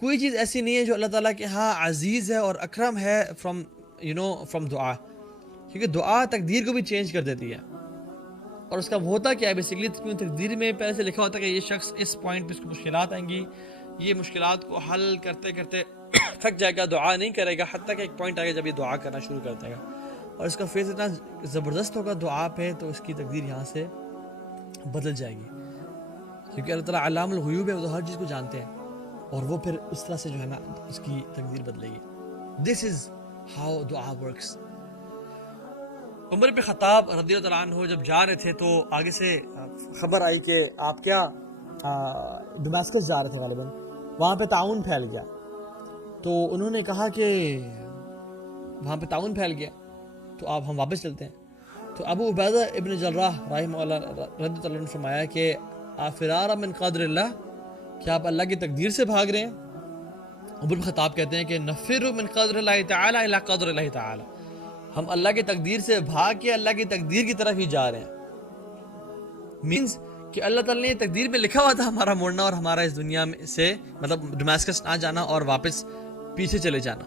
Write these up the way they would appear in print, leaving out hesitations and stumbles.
کوئی چیز ایسی نہیں ہے جو اللہ تعالیٰ کے ہاں عزیز ہے اور اکرم ہے فرام دعا، کیونکہ دعا تقدیر کو بھی چینج کر دیتی ہے. اور اس کا وہ ہوتا کیا ہے بیسیکلی، تقدیر میں پہلے سے لکھا ہوتا ہے کہ یہ شخص اس پوائنٹ پہ اس کو مشکلات آئیں گی، یہ مشکلات کو حل کرتے کرتے تھک جائے گا، دعا نہیں کرے گا، حتیٰ کہ ایک پوائنٹ آگے جب یہ دعا کرنا شروع کر دے گا اور اس کا فیض اتنا زبردست ہوگا دعا پہ، تو اس کی تقدیر یہاں سے بدل جائے گی، کیونکہ اللہ تعالیٰ علام الغیوب ہے، وہ تو ہر چیز کو جانتے ہیں، اور وہ پھر اس طرح سے جو ہے نا اس کی تقدیر بدلے گی. دس از ہاؤ دعا ورکس. عمر بن خطاب رضی اللہ عنہ جب جا رہے تھے تو آگے سے خبر آئی کہ آپ کیا دمشق جا رہے تھے غالباً، وہاں پہ تعاون پھیل گیا. تو انہوں نے کہا کہ وہاں پہ تعاون پھیل گیا تو آپ ہم واپس چلتے ہیں. تو ابو عبیدہ ابن جراح رحمہ اللہ رضی اللہ عنہ نے فرمایا کہ فرار من قدر اللہ، کیا آپ اللہ کی تقدیر سے بھاگ رہے ہیں؟ عمر بن خطاب کہتے ہیں کہ نفر من قدر اللہ تعالی الی قدر اللہ تعالی، ہم اللہ کی تقدیر سے بھاگ کے اللہ کی تقدیر کی طرف ہی جا رہے ہیں. مینز کہ اللہ تعالیٰ نے یہ تقدیر میں لکھا ہوا تھا ہمارا مڑنا اور ہمارا اس دنیا میں سے مطلب ڈماسکس نہ جانا اور واپس پیچھے چلے جانا.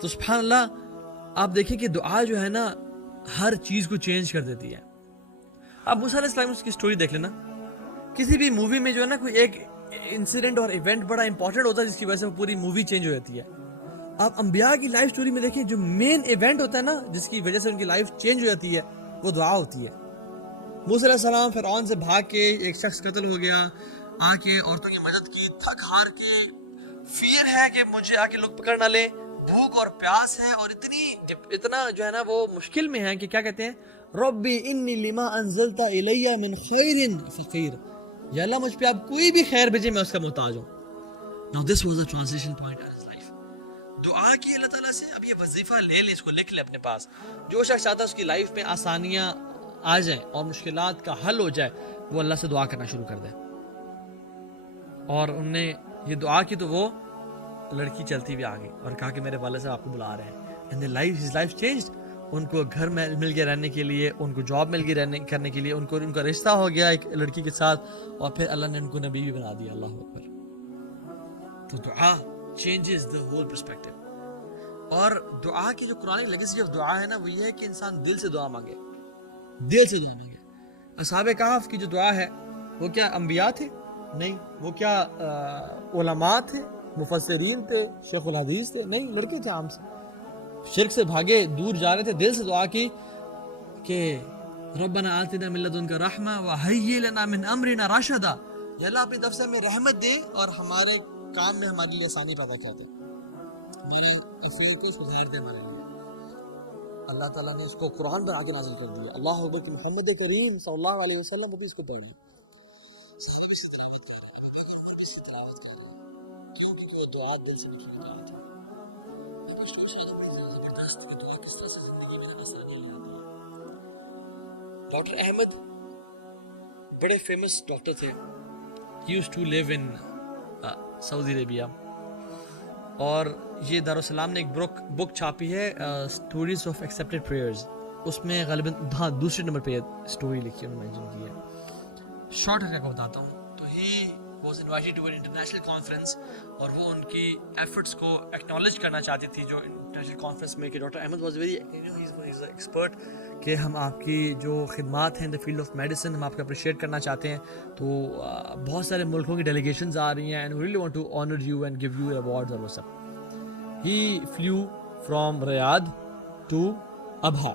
تو سبحان اللہ، آپ دیکھیں کہ دعا جو ہے نا ہر چیز کو چینج کر دیتی ہے. آپ موسیٰ علیہ السلام کی سٹوری دیکھ لینا، کسی بھی مووی میں جو ہے نا کوئی ایک انسیڈنٹ اور ایونٹ بڑا امپورٹنٹ ہوتا ہے جس کی وجہ سے وہ پوری مووی چینج ہو جاتی ہے. آپ انبیاء کی لائف سٹوری میں دیکھیں، جو مین ایونٹ ہوتا ہے نا جس کی وجہ سے ان کی لائف چینج ہو جاتی ہے، وہ دعا ہوتی ہے. موسیٰ علیہ السلام فرعون سے بھاگ کے، ایک شخص قتل ہو گیا، آ کے عورتوں کی مدد کی، تھک ہار کے، فیئر ہے کہ مجھے آ کے لوگ پکڑ نہ لیں، بھوک اور پیاس ہے اور اتنا جو ہے نا وہ مشکل میں ہے کہ کیا کہتے ہیں، ربی انی لما انزلت الی من خیر فقیر، یا اللہ مجھ پہ آپ کوئی بھی خیر بھیجے میں اس کا محتاج ہوں. Now this was a transition point in his life. دعا کی اللہ تعالیٰ سے. اب یہ وظیفہ لے لے، اس کو لکھ لے اپنے پاس. جو شخص چاہتا ہے اس کی لائف میں آسانیاں آ جائیں اور مشکلات کا حل ہو جائے، وہ اللہ سے دعا کرنا شروع کر دے. اور انہوں نے یہ دعا کی تو وہ لڑکی چلتی بھی آ گئی اور کہا کہ میرے والد صاحب آپ کو بلا رہے ہیں. And his life changed. ان کو گھر میں مل گیا رہنے کے لیے، ان کو جاب مل گئی کرنے کے لیے، ان کا رشتہ ہو گیا ایک لڑکی کے ساتھ، اور پھر اللہ نے ان کو نبی بھی بنا دیا. اللہ اکبر. تو دعا changes the whole perspective. اور دعا کی جو قرآن لیگیسی آف دعا ہے نا، وہ یہ ہے کہ انسان دل سے دعا مانگے، دل سے دعا مانگے. اصحاب کہف کی جو دعا ہے، وہ کیا انبیاء تھے؟ نہیں. وہ کیا علماء تھے، مفسرین تھے، شیخ الحدیث تھے؟ نہیں، لڑکے تھے عام سے، شرک سے بھاگے، دور جا رہے تھے، دل سے دعا کی کہ ربنا آتنا من لدنک رحمہ وہیئ لنا من امرنا رشدا، یا اللہ اپنی طرف سے ہمیں رحمت دیں اور ہمارے کام میں ہمارے لیے آسانی پیدا کر دیں، ہماری افیل کو سدھار دیں ہمارے لیے. اللہ تعالیٰ نے اس کو قرآن پر آگے نازل کر دیا. اللہ اکبر کہ محمد کریم صلی اللہ علیہ وسلم بھی اس کو پڑھ لی. صحابہ سے تلاوت کر رہے ہیں، پیغمبر بھی سے تلاوت کر رہے ہیں، کیوں؟ کیونکہ وہ دعا دل سے نکل رہی تھی. ایک اسٹوری سنا بڑی زبردست کہ دعا کس طرح سے زندگی میں آسانیاں لے آتی ہے. ڈاکٹر احمد بڑے فیمس ڈاکٹر تھے. He used to live in سعودی عربیہ، اور یہ دارالسلام نے ایک بک چھاپی ہے اسٹوریز آف ایکسیپٹڈ پریئرز. اس میں غالباً ہاں دوسرے نمبر پہ یہ اسٹوری لکھی ہے، مینشن کی ہے. شارٹ ہے کو بتاتا ہوں. تو he was invited to an international conference, اور وہ ان کی ایفرٹس کو ایکنالج کرنا چاہتی تھی جو انٹرنیشنل کانفرنس میں، کہ doctor Ahmed was very expert, کہ ہم آپ کی جو خدمات ہیں in the field of medicine ہم آپ کا اپریشیٹ کرنا چاہتے ہیں. تو بہت سارے ملکوں کی ڈیلیگیشنز آ رہی ہیں، and we really want to honour you and give you awards اور وہ سب. He flew from Riyadh to Abha.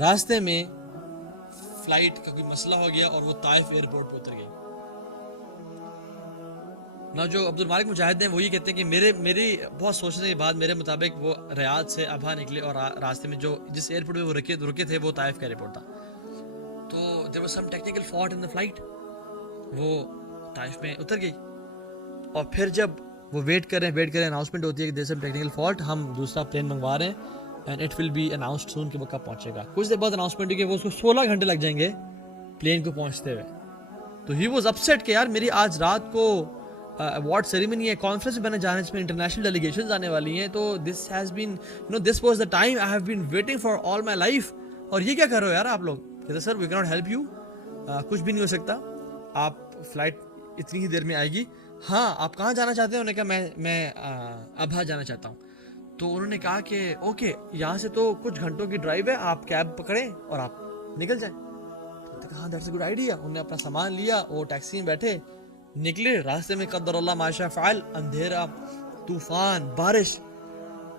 راستے میں فلائٹ کا کوئی مسئلہ ہو گیا اور وہ طائف ایئرپورٹ پہ اتر گئی. نا جو عبد المالک مجاہد ہیں وہ یہ کہتے ہیں کہ میری بہت سوچنے کے بعد میرے مطابق وہ ریاض سے ابھا نکلے، اور راستے میں جس ایئرپورٹ پہ وہ رکے تھے وہ طائف کا ایئرپورٹ تھا. تو there was some technical fault in the flight. وہ طائف میں اتر گئی، اور پھر جب وہ ویٹ کریں اناؤنسمنٹ ہوتی ہے کہ there's some technical fault، ہم دوسرا پلین منگوا رہے ہیں and it will be announced soon کہ وہ کب پہنچے گا. کچھ دیر بعد اناؤنسمنٹ ہوئی کہ وہ اس کو 16 گھنٹے لگ جائیں گے پلین کو پہنچتے ہوئے. تو he was upset کہ یار میری آج رات کو ایوارڈ سیریمنی ہے، کانفرنس میں میں نے جانا ہے جس میں انٹرنیشنل ڈیلیگیشنز آنے والی ہیں، تو this was the time I have been waiting for all my life، اور یہ کیا کر رہے ہو یار آپ لوگ؟ کہتے سر we cannot help you، کچھ بھی نہیں ہو سکتا، آپ فلائٹ اتنی ہی دیر میں آئے گی، ہاں آپ کہاں جانا چاہتے ہیں؟ انہوں نے کہا میں ابہا جانا چاہتا ہوں. تو انہوں نے کہا کہ اوکے یہاں سے تو کچھ گھنٹوں کی ڈرائیو ہے, آپ کیب پکڑیں اور آپ نکل جائیں. تو نے کہا دیٹس اے گڈ آئیڈیا. انہوں نے اپنا سامان لیا, وہ ٹیکسی میں بیٹھے, نکلے. راستے میں قدر اللہ ما شاء فعل, اندھیرا, طوفان, بارش,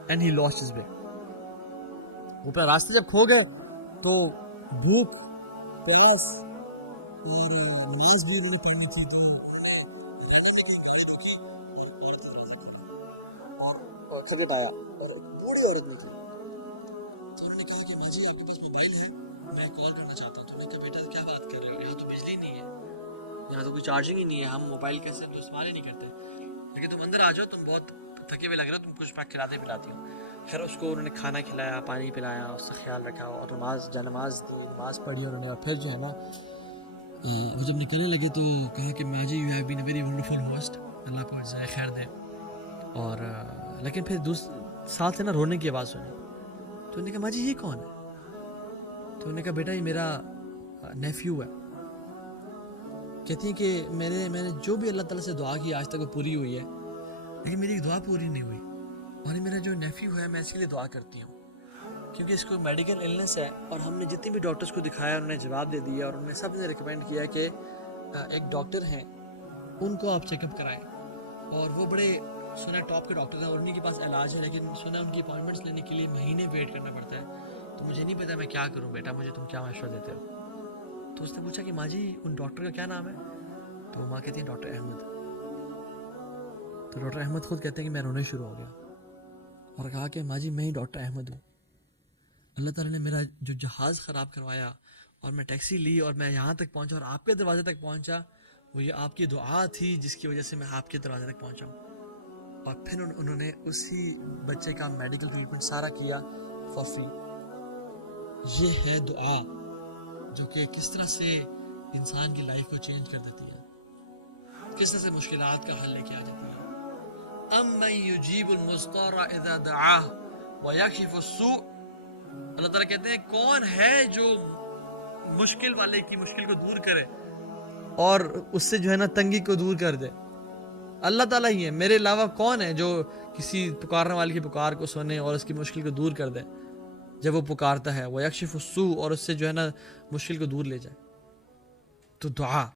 and he lost his way. وہ اپنا راستے جب کھو گئے تو بھوک, پیاس اور نماز بھی انہوں نے پڑھنی تھی, تو کھٹکھ آیا اور ایک بوڑھی عورت نے کی. تو انہوں نے کہا کہ ماں جی آپ کے پاس موبائل ہے, میں کال کرنا چاہتا ہوں. تو انہوں نے کہا بیٹا کیا بات کر رہے ہو, یہاں تو بجلی نہیں ہے, یہاں تو کوئی چارجنگ ہی نہیں ہے, ہم موبائل کیسے تو استعمال ہی نہیں کرتے, لیکن تم اندر آ جاؤ, تم بہت تھکے ہوئے لگ رہے ہو, تم کچھ میں کھلاتے پلاتی ہوں. پھر اس کو انہوں نے کھانا کھلایا, پانی پلایا, اس کا خیال رکھا اور نماز دی, نماز پڑھی انہوں نے. اور پھر جو ہے نا وہ جب نکلنے لگے تو کہا کہ ماں جی you have been a very wonderful host, اللہ کو جزائے خیر دے. اور لیکن پھر ساتھ سے نا رونے کی آواز سنی. تو انہوں نے کہا ماں جی یہ کون ہے؟ تو انہوں نے کہا بیٹا یہ میرا نیفیو ہے. کہتی ہیں کہ میں نے جو بھی اللہ تعالیٰ سے دعا کی آج تک وہ پوری ہوئی ہے, لیکن میری ایک دعا پوری نہیں ہوئی, اور یہ میرا جو نیفیو ہے میں اس کے لیے دعا کرتی ہوں کیونکہ اس کو میڈیکل النس ہے. اور ہم نے جتنی بھی ڈاکٹرز کو دکھایا انہوں نے جواب دے دیا, اور انہوں نے سب نے ریکمینڈ کیا کہ ایک ڈاکٹر ہیں ان کو آپ چیک اپ کرائیں, اور وہ بڑے سنا ٹاپ کے ڈاکٹر ہیں اور انہیں کے پاس علاج ہے, لیکن سنا ان کی اپوائنٹمنٹس لینے کے لیے مہینے ویٹ کرنا پڑتا ہے. تو مجھے نہیں پتا میں کیا کروں بیٹا, مجھے تم کیا مشورہ دیتے ہو؟ تو اس نے پوچھا کہ ماں جی ان ڈاکٹر کا کیا نام ہے؟ تو ماں کہتی ہیں ڈاکٹر احمد. تو ڈاکٹر احمد خود کہتے ہیں کہ میں رونے شروع ہو گیا اور کہا کہ ماں جی میں ہی ڈاکٹر احمد ہوں. اللہ تعالیٰ نے میرا جو جہاز خراب کروایا اور میں ٹیکسی لی اور میں یہاں تک پہنچا اور آپ کے دروازے تک پہنچا, وہ یہ آپ کی دعا تھی جس کی وجہ سے میں آپ کے دروازے تک پہنچا ہوں. اور پھر انہوں نے اسی بچے کا میڈیکل ٹریٹمنٹ سارا کیا فار فری. یہ ہے دعا جو کہ کس طرح سے انسان کی لائف کو چینج کر دیتی ہے, کس طرح سے مشکلات کا حل لے کے آ جاتی ہے. امن یجیب المضطر اذا دعاہ ویکشف السوء. اللہ تعالیٰ کہتے ہیں کون ہے جو مشکل والے کی مشکل کو دور کرے اور اس سے جو ہے نا تنگی کو دور کر دے. اللہ تعالیٰ ہی ہے, میرے علاوہ کون ہے جو کسی پکارنے والے کی پکار کو سنے اور اس کی مشکل کو دور کر دے جب وہ پکارتا ہے. وہ یکشف السوء, اور اس سے جو ہے نا مشکل کو دور لے جائے. تو دعا